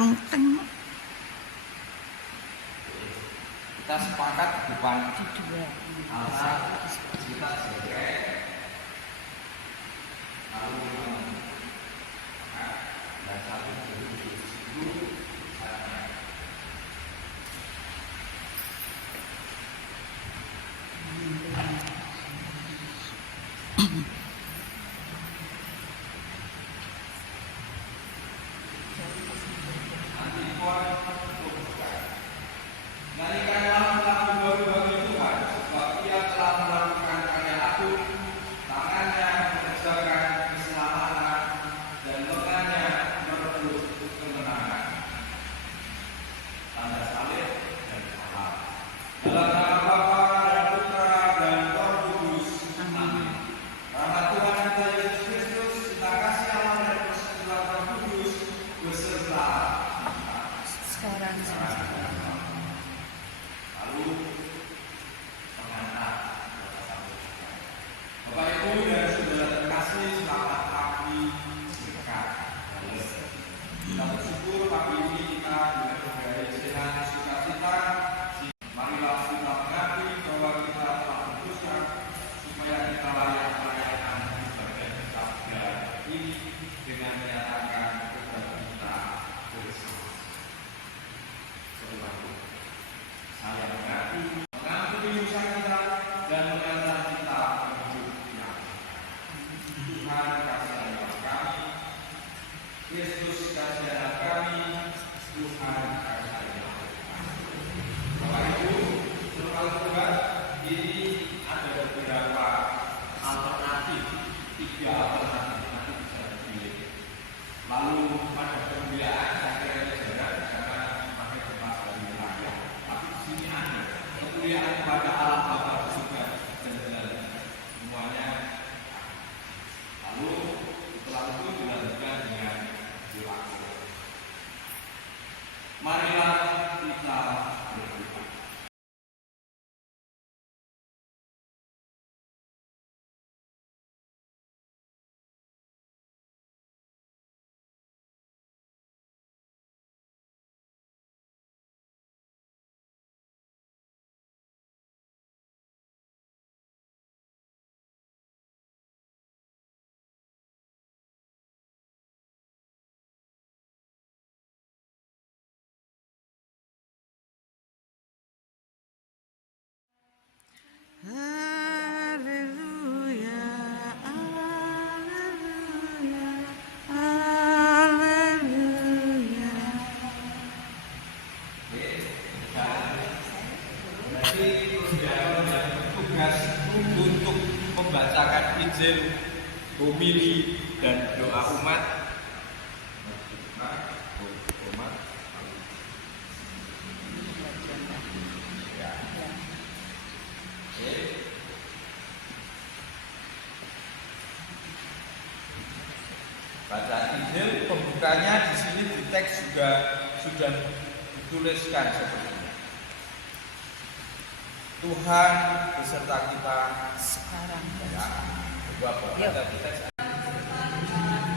rungteng. Kita sepakat di depan alat kita sebagai lalu dan satu dulu caranya. Nyanyikanlah lagu baru bagi Tuhan, sebab Ia telah melakukan karya agung, tangannya mengerjakan keselamatan, dan lengannya merebut kemenangan. Tanda salib dan salam. Dalam nama Bapa dan Putra dan Roh Kudus. Amin. Rahmat Tuhan kita Yesus Kristus, cinta kasih Allah dan persekutuan Roh Kudus beserta kita. Sekarang Lalu pengantar Bapak Ibu dan saudara terkasih, selamat pagi berkah. Kita bersyukur pagi ini kita dengan berbagai sehat sukacita. Marilah kita mengerti bahwa kita telah memutuskan supaya kita layak merayakan ibadah sabda ini dengan menyatakan kepada kita bersama. Saya mengampuni dosa kita dan mengantar kita menuju yang Tuhan kasihanlah kami, Kristus kasihanlah kami, Tuhan kasihanlah kami. Bapak Ibu, saudara Tuhan, ini ada beberapa alternatif, 3 alternatif nanti bisa dipilih. Lalu pada pemilihan saya kira jarang karena pakai kertas dari rakyat. Ini ada kemuliaan kepada Allah Bapa juga dan semuanya. Lalu setelah itu dilanjutkan dengan doa. Marilah kita berdoa. Haleluya, haleluya, haleluya. Jadi tugas untuk membacakan Injil, homili dan doa umat. Bacaan Injil pembukanya di sini di teks juga sudah dituliskan seperti ini. Tuhan beserta kita Sekarang ya. Coba kita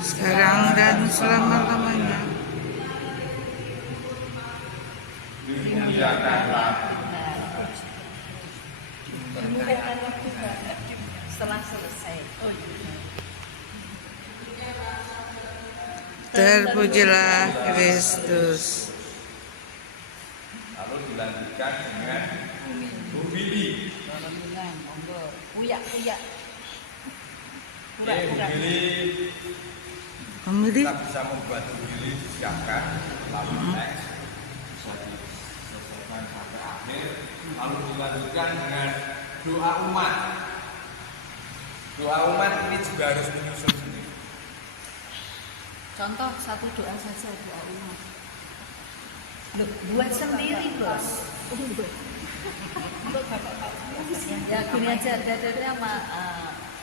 sekarang dan selama-lamanya. dimuliakanlah setelah selesai. Terpujilah Kristus. lalu dilanjutkan dengan homili. Uyak. Homili Homili kita bisa membuat homili disiapkan lalu teks bisa diselesaikan sampai akhir, lalu dilanjutkan dengan doa umat. Doa umat ini juga harus menyusun sendiri. Contoh satu doa saja, doa umat. Loh, buat sendiri, Bos. Ya gini aja, dadanya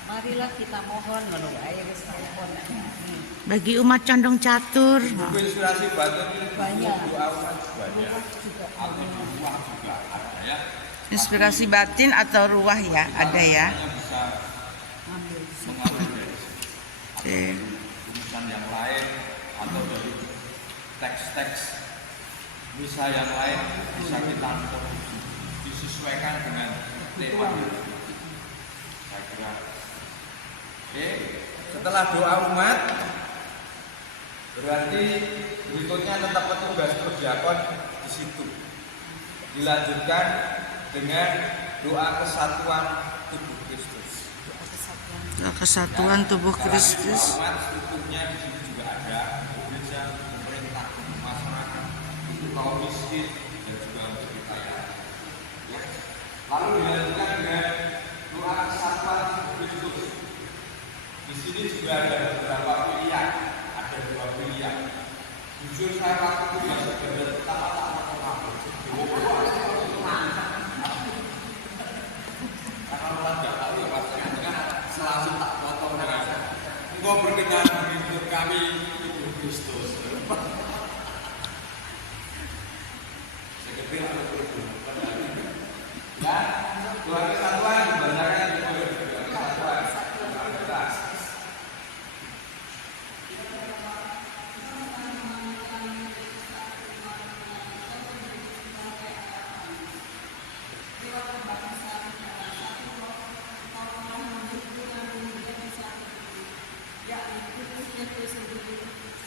marilah kita mohon ngono ae wis mohon. bagi umat condong catur. Buku inspirasi batin ini Banyak. doa umat banyak. Atau di rumah juga ada ya. Inspirasi batin atau ruah ya, ada ya. Bisa Ambil. mengalir dari Oke. tulisan yang lain atau dari teks-teks misa yang lain bisa kita produksi, disesuaikan dengan tema. Saya kira. Oke, setelah doa umat, berarti berikutnya tetap petugas perdiakon di situ. Dilanjutkan dengan doa kesatuan tubuh Kristus. Kesatuan tubuh Kristus. Umat strukturnya di sini juga ada gereja, pemerintah, masyarakat, untuk kaum miskin dan juga untuk kita ya. Lalu dilanjutkan dengan doa kesatuan tubuh Kristus. Di sini juga ada beberapa pilihan, ada dua pilihan. Jujur saya waktu itu masih pertama tak mau ngapur. Karena orang nggak tahu ya pastinya selalu tak potong dengan engkau berkenan mengikut kami tubuh Kristus. Sekecil atau berubah. Ya, doa kesatuan dibacakan di doa kesatuan.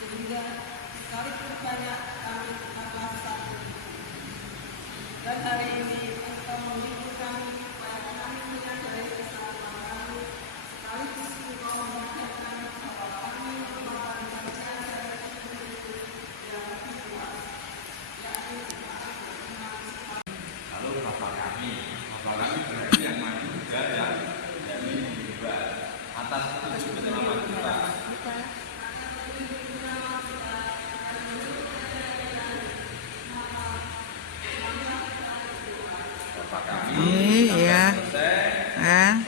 Sehingga sekali percaya kami tetaplah satu. Dan hari ini engkau menghibur kami supaya kami menyadari kesalahan kami, sekaligus engkau mengajarkan bahwa kami merupakan bagian dari tubuh Kristus yang lebih kuat, yakni Lalu Bapak kami berarti yang maju juga ya, dari juga atas tujuh penyelamat kita. Bapak kami, Iya.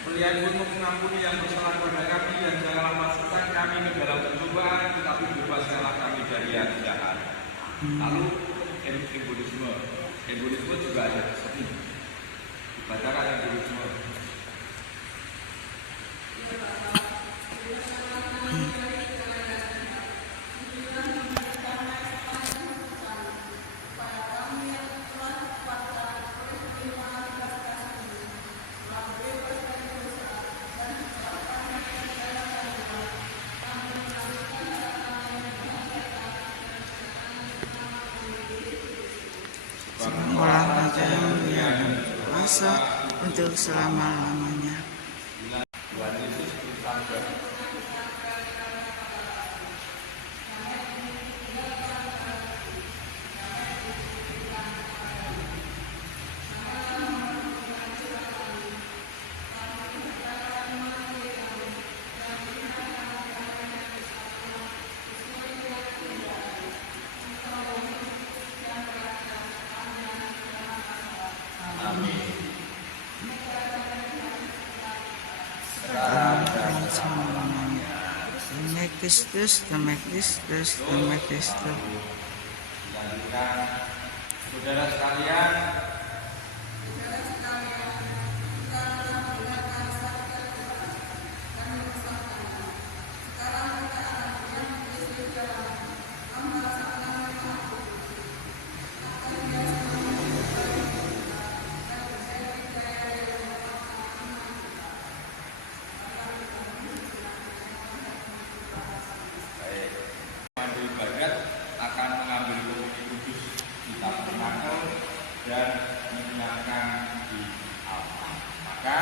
Beliau pun mengampuni yang bersalah kepada kami dan janganlah masukkan kami ke dalam pencobaan, tetapi bebaskanlah kami dari yang jahat. Lalu egoisme juga ada di sini. Dibacakan egoisme. Olahraga yang puasa untuk selama-lamanya. Tuhan Yesus bersabda, Demi Kristus, demi Kristus, demi Kristus. dilanjutkan, saudara sekalian, mengambil ibadat akan mengambil komuni kudus di tabernakel dan menyiapkan di altar. Maka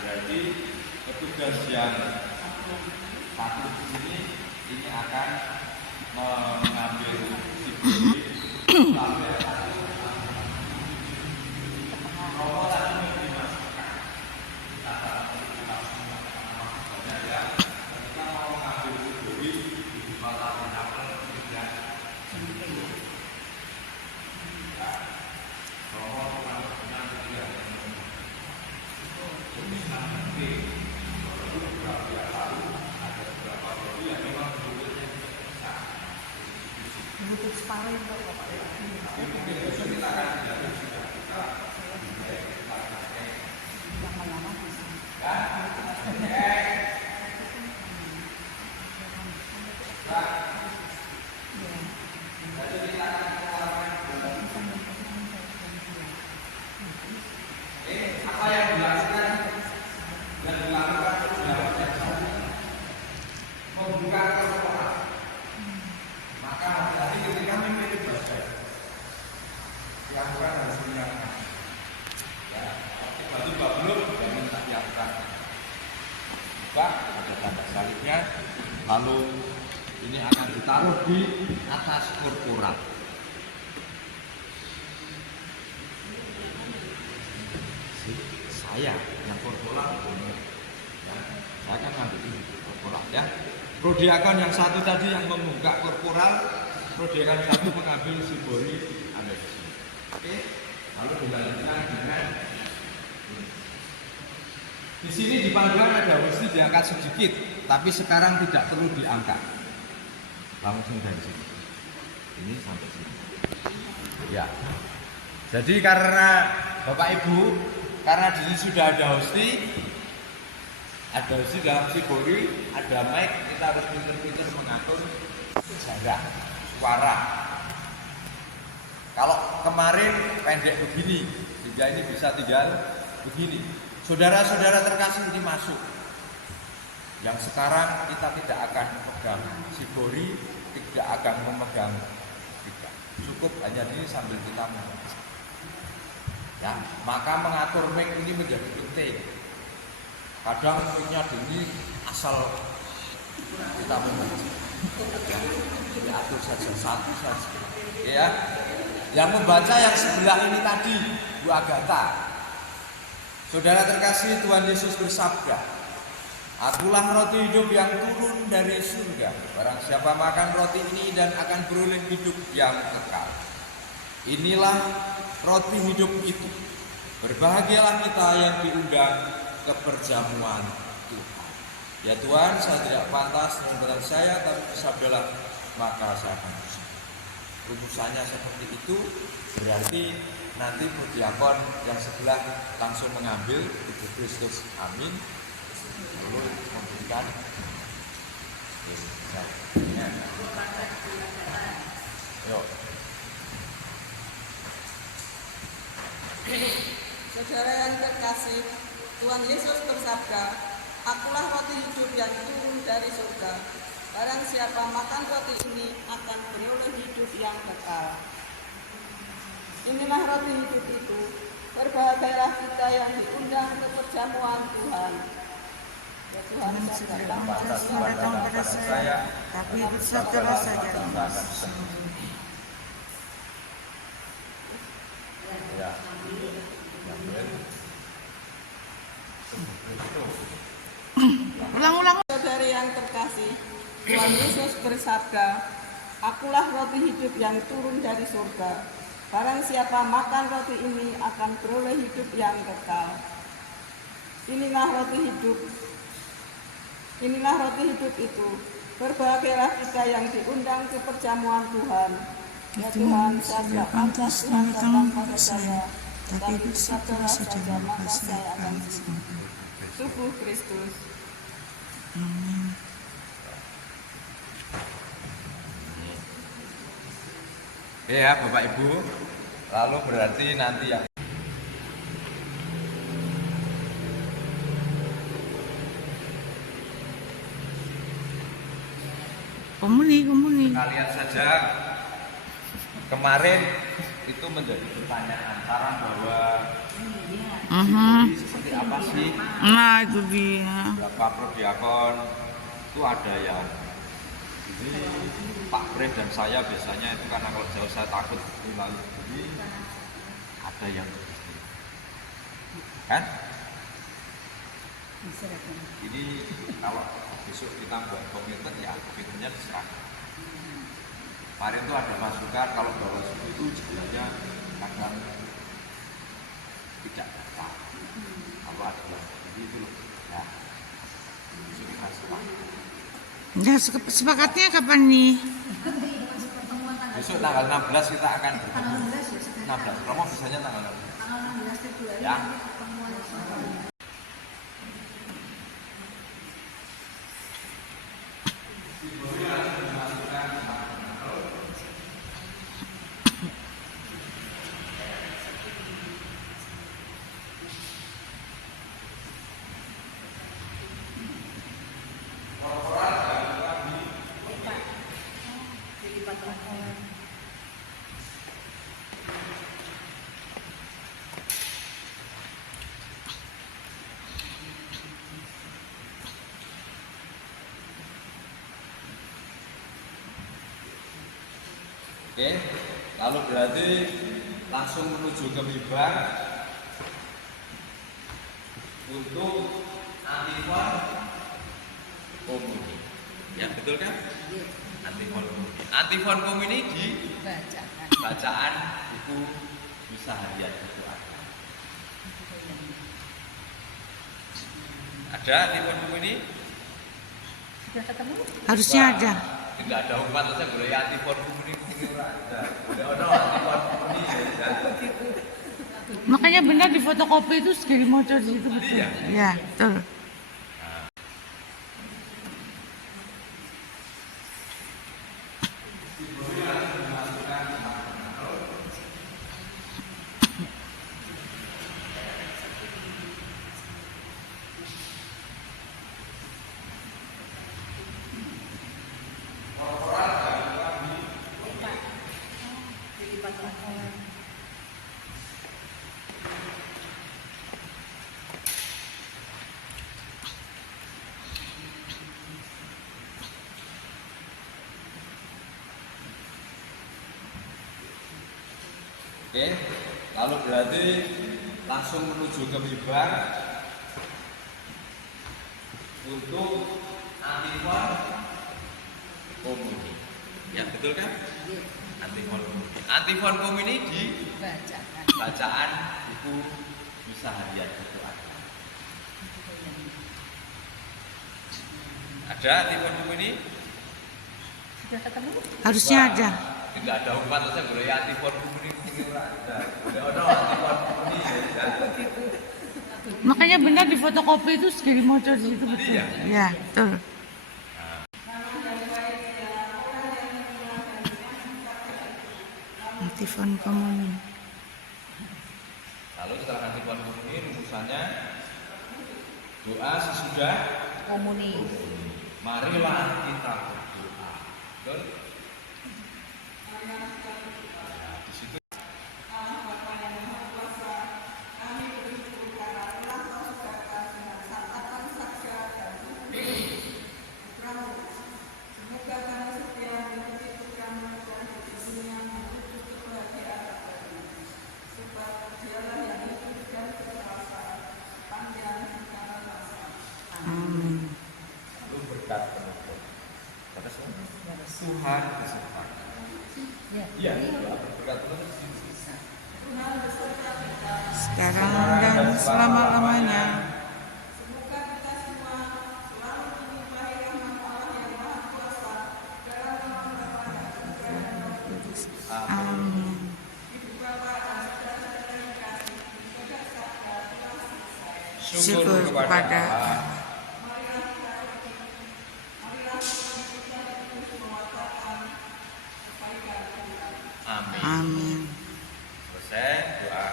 berarti petugas yang satu di sini ini akan mengambil simbol sampai di atas korporal. Saya yang korporal ya, saya kan ngambil ini korporal ya. Prodiakon yang satu tadi yang membuka korporal, prodiakon yang satu mengambil simboli ada di sini. Oke, lalu dilanjutkan dengan di sini di panggilan ada hosti diangkat sedikit, tapi sekarang tidak perlu diangkat. Langsung dari sini. Ini sampai sini. Ya. Jadi karena Bapak Ibu, karena di sini sudah ada hosti dalam simboli, ada mic, kita harus pintar-pintar mengatur jarak suara. Kalau kemarin pendek begini, sehingga ini bisa tinggal begini. Saudara-saudara terkasih ini masuk. Yang sekarang kita tidak akan memegang simboli, tidak akan memegang kita. Cukup hanya ini sambil kita mengatur. Ya, maka mengatur mic ini menjadi penting. Kadang mic-nya ini asal kita membaca. Diatur saja satu saja. Ya. Yang membaca yang sebelah ini tadi, Bu Agatha. Saudara terkasih, Tuhan Yesus bersabda, "Akulah roti hidup yang turun dari surga. Barang siapa makan roti ini dan akan beroleh hidup yang kekal. Inilah roti hidup itu. Berbahagialah kita yang diundang ke perjamuan Tuhan." Ya Tuhan, saya tidak pantas mengenal saya, tapi bersabdalah, maka saya akan bersabda. Rumusannya seperti itu, berarti nanti prodiakon yang sebelah langsung mengambil hidup Kristus, amin, lalu memberikan. Yuk. Saudara yang terkasih, Tuhan Yesus bersabda, "Akulah roti hidup yang turun dari surga. Barang siapa makan roti ini akan beroleh hidup yang kekal." Inilah roti hidup itu. Berbahagialah kita yang diundang ke perjamuan Tuhan. Ya Tuhan, saya datang pada saya, tapi bersabdalah saja. Ya. Ulang-ulang. Saudari yang terkasih, Tuhan Yesus bersabda, "Akulah roti hidup yang turun dari surga. Barang siapa makan roti ini akan beroleh hidup yang kekal." Inilah roti hidup. Inilah roti hidup itu. Berbahagialah kita yang diundang ke perjamuan Tuhan. Ya Tuhan, saya tidak pantas Tuhan datang pada saya, tapi bersabdalah saja, maka saya akan sembuh. Tubuh Kristus. Ya Bapak Ibu, lalu berarti nanti yang Komuni. kalian saja kemarin itu menjadi pertanyaan saran bahwa seperti apa sih? Nah, itu dia. Berapa prodiakon itu ada yang ini Pak Bre dan saya biasanya itu karena kalau jauh saya takut lalu ini ada yang kan? Ini kalau besok kita buat komitmen ya komitmennya diserahkan. Kemarin itu ada masukan kalau Bawaslu itu sebenarnya kadang tidak dapat. Kalau ada yang itu loh ya besok kita serahkan. Ya, sepakatnya kapan nih? Besok tanggal 16 kita akan bertemu. 16. Romo bisanya tanggal 16. Tanggal 16 Februari Ya. pertemuan sama. Oke, lalu berarti langsung menuju ke mimbar untuk antifon komuni. Ya betul kan? Antifon komuni. Antifon komuni di Bacaan. bacaan buku bisa harian buku agama. Ada antifon komuni? Sudah ketemu? Harusnya ada. Tidak ada umat saja boleh antifon komuni ada. Ada antifon komuni ya. Makanya benar di fotokopi itu segini motor di situ betul. Iya. Ya, betul. Oke, lalu berarti langsung menuju ke mimbar untuk antifon komuni. Ya betul kan? Antifon komuni. Antifon komuni di Bacaan. bacaan buku bisa harian buku agama. Ada antifon komuni? Sudah ketemu? Harusnya ada. Tidak ada umat saja boleh antifon komuni ada. Ada antifon komuni ya. Makanya benar di fotokopi itu segini motor di situ betul. Iya. Ya, betul. Antifon komuni. Lalu setelah antifon komuni rumusannya doa sesudah Komuni. marilah kita berdoa. Betul? Di situ Amin. lalu berkat penutup. Kata Tuhan besertamu. Ya. Iya, berkat penutup. Sekarang dan selama-lamanya. Semoga kita semua selalu dilimpahi rahmat Allah yang Maha Kuasa dalam nama Bapa dan Putra dan Roh Kudus. Amin. Ibu Bapa dan saudara-saudara yang dikasihi, menjaga sabda Tuhan saya. Syukur kepada Allah. Marilah kita pergi, marilah kita terus mewartakan kebaikan Tuhan. Amin. Amin. Selesai doa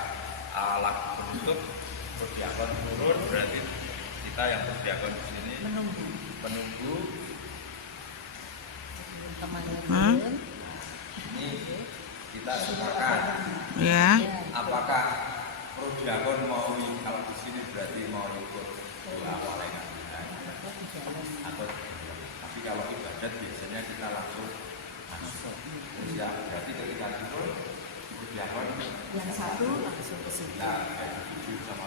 alat penutup berdiakon turun berarti kita yang berdiakon di sini Menunggu. penunggu Temannya Hmm? turun. ini kita sepakat Ya. apakah prodiakon mau kalau di sini berarti mau ikut doa walengan atau tapi kalau ibadat biasanya kita langsung masuk ya berarti ketika turun prodiakon Yang satu langsung ke sini. kita jujur sama